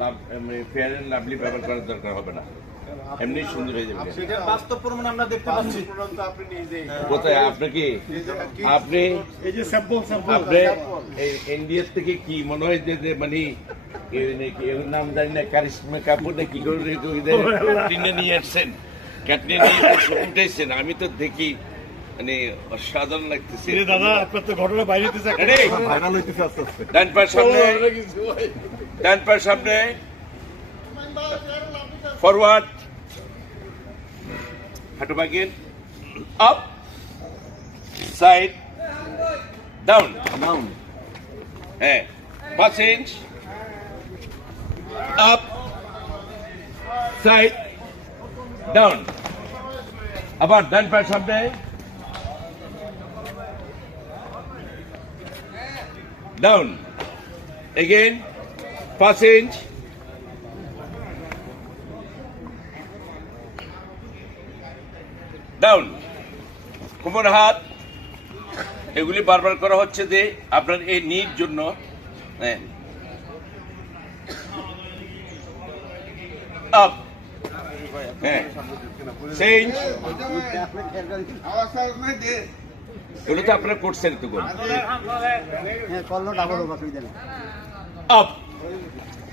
Love fair and lovely ব্যবহার করার দরকার হবে না। এমনি সুন্দর হয়ে যাবে। সেটা বাস্তব প্রমাণ আমরা দেখতে পাচ্ছি। আপনি নিজেই। কোথায়? আপনি কি? আপনি এই যে স্যাম্পল স্যাম্পল আপনি এই ইন্ডিয়ার থেকে কি মনে হয় যে মানে এর নাম জানি না কারিশমা কাপুর না কি করে নিয়ে আসছেন নিয়ে উঠেছেন। আমি তো দেখি মানে অসাধারণ লাগতেছে। দাদা আপনার তো ঘটনা বাইরে হইতেছে। ভাইরাল হইতেছে আস্তে আস্তে। ডান পায়ের সামনে। ডান পায়ের সামনে। ফরওয়ার্ড। হাঁটু বাগিন। আপ। সাইড। ডাউন। নাম হ্যাঁ পাঁচ ইঞ্চ। আপ। সাইড। ডাউন। আবার ডান পায়ের সামনে। ডাউন। এগেন পাঁচ ইঞ্চ। ডাউন কোমর হাত। এগুলি বারবার করা হচ্ছে যে আপনার এই নির জন্য। হ্যাঁ। আপ হ্যাঁ। চেঞ্জ এগুলো তো আপনারা করছেন হ্যাঁ আপ Thank you.